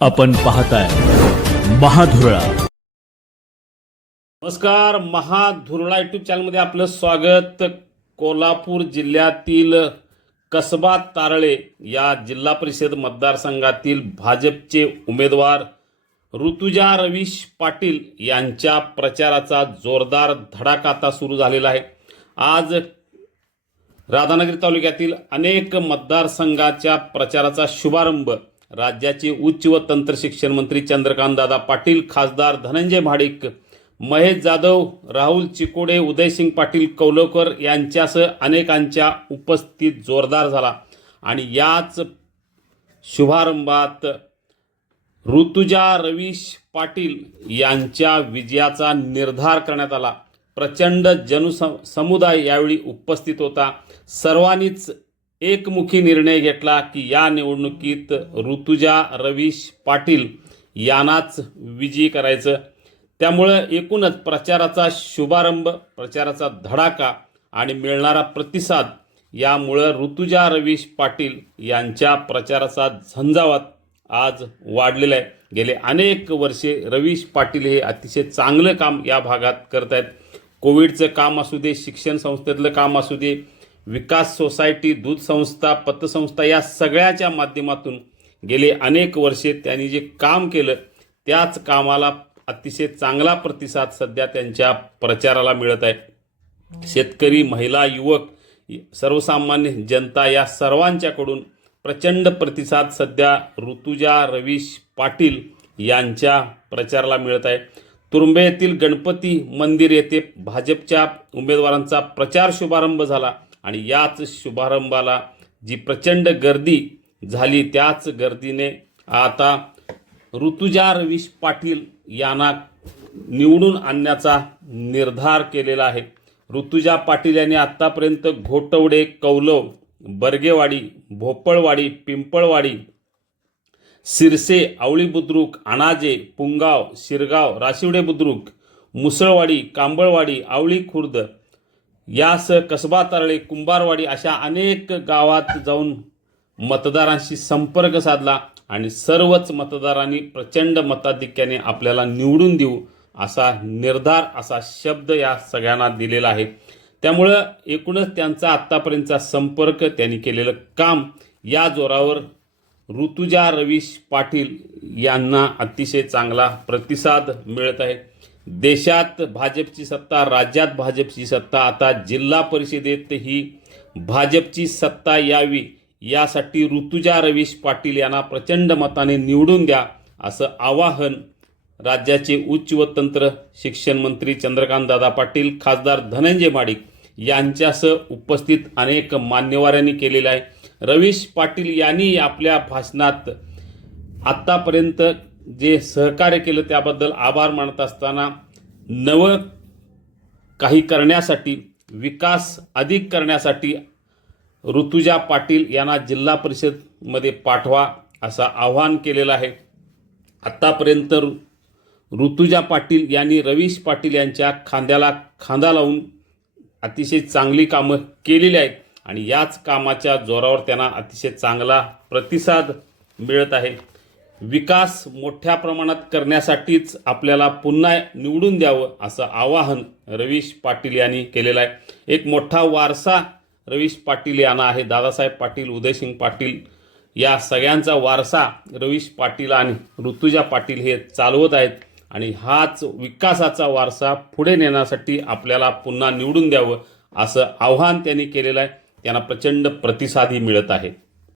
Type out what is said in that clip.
आपण पाहताय महाधुरळा. नमस्कार, महाधुरळा युट्यूब चॅनलमध्ये आपलं स्वागत. कोल्हापूर जिल्ह्यातील कसबा तारळे या जिल्हा परिषद मतदारसंघातील भाजपचे उमेदवार ऋतुजा रवीश पाटील यांच्या प्रचाराचा जोरदार धडाका आता सुरू झालेला आहे. आज राधानगरी तालुक्यातील अनेक मतदारसंघाच्या प्रचाराचा शुभारंभ राज्याचे उच्च व तंत्र शिक्षण मंत्री चंद्रकांतदादा पाटील, खासदार धनंजय महाडिक, महेश जाधव, राहुल चिकोडे, उदयसिंग पाटील कौलकर यांच्यासह अनेकांच्या उपस्थितीत जोरदार झाला. आणि याच शुभारंभात ऋतुजा रवीश पाटील यांच्या विजयाचा निर्धार करण्यात आला. प्रचंड जनसमुदाय यावेळी उपस्थित होता. सर्वांनीच एकमुखी निर्णय घेतला की या निवडणुकीत ऋतुजा रवीश पाटील यांनाच विजयी करायचं. त्यामुळे एकूणच प्रचाराचा शुभारंभ, प्रचाराचा धडाका आणि मिळणारा प्रतिसाद यामुळे ऋतुजा रवीश पाटील यांच्या प्रचाराचा झंझावात आज वाढलेला आहे. गेले अनेक वर्षे रवीश पाटील हे अतिशय चांगलं काम या भागात करत आहेत. कोविडचं काम असू दे, शिक्षण संस्थेतलं काम असू दे, विकास सोसायटी, दूध संस्था, पतसंस्था या सगळ्याच्या माध्यमातून गेले अनेक वर्षे त्यांनी जे काम केलं त्याच कामाला अतिशय चांगला प्रतिसाद सध्या त्यांच्या प्रचाराला मिळत आहे. शेतकरी, महिला, युवक, सर्वसामान्य जनता या सर्वांच्याकडून प्रचंड प्रतिसाद सध्या ऋतुजा रवीश पाटील यांच्या प्रचाराला मिळत आहे. तुरुंबे येथील गणपती मंदिर येथे भाजपच्या उमेदवारांचा प्रचार शुभारंभ झाला आणि याच शुभारंभाला जी प्रचंड गर्दी झाली त्याच गर्दीने आता ऋतुजा रवीश पाटील यांना निवडून आणण्याचा निर्धार केलेला आहे. ऋतुजा पाटील यांनी आत्तापर्यंत घोटवडे, कौलव, बर्गेवाडी, भोपळवाडी, पिंपळवाडी, सिरसे, आवळी बुद्रुक, अनाजे, पुंगाव, शिरगाव, राशिवडे बुद्रुक, मुसळवाडी, कांबळवाडी, आवळी खुर्द यासह कसबा तारळे, कुंभारवाडी अशा अनेक गावात जाऊन मतदारांशी संपर्क साधला आणि सर्वच मतदारांनी प्रचंड मताधिक्याने आपल्याला निवडून देऊ असा निर्धार, असा शब्द या सगळ्यांना दिलेला आहे. त्यामुळं एकूणच त्यांचा आत्तापर्यंतचा संपर्क, त्यांनी केलेलं काम या जोरावर ऋतुजा रवीश पाटील यांना अतिशय चांगला प्रतिसाद मिळत आहे. देशात भाजपची सत्ता, राज्यात भाजपची सत्ता, आता जिल्हा परिषदेत ही भाजपची सत्ता यावी यासाठी ऋतुजा रवीश पाटील यांना प्रचंड मताने निवडून द्या असं आवाहन राज्याचे उच्च व तंत्र शिक्षण मंत्री चंद्रकांतदादा पाटील, खासदार धनंजय महाडिक यांच्यासह उपस्थित अनेक मान्यवरांनी केलेलं आहे. रवीश पाटील यांनी आपल्या भाषणात आत्तापर्यंत जे सहकार्य केलं त्याबद्दल आभार मानत असताना नवं काही करण्यासाठी, विकास अधिक करण्यासाठी ऋतुजा पाटील यांना जिल्हा परिषदमध्ये पाठवा असं आवाहन केलेलं आहे. आत्तापर्यंत ऋतुजा पाटील यांनी रवीश पाटील यांच्या खांद्याला खांदा लावून अतिशय चांगली कामं केलेली आहेत आणि याच कामाच्या जोरावर त्यांना अतिशय चांगला प्रतिसाद मिळत आहे. विकास मोठ्या प्रमाणात करण्यासाठीच आपल्याला पुन्हा निवडून द्यावं असं आवाहन रवीश पाटील यांनी केलेलं आहे. एक मोठा वारसा रवीश पाटील यांना आहे. दादासाहेब पाटील, उदयसिंग पाटील या सगळ्यांचा वारसा रवीश पाटील आणि ऋतुजा पाटील हे चालवत आहेत आणि हाच विकासाचा वारसा पुढे नेण्यासाठी आपल्याला पुन्हा निवडून द्यावं असं आव्हान त्यांनी केलेलं आहे. त्यांना प्रचंड प्रतिसादही मिळत आहे.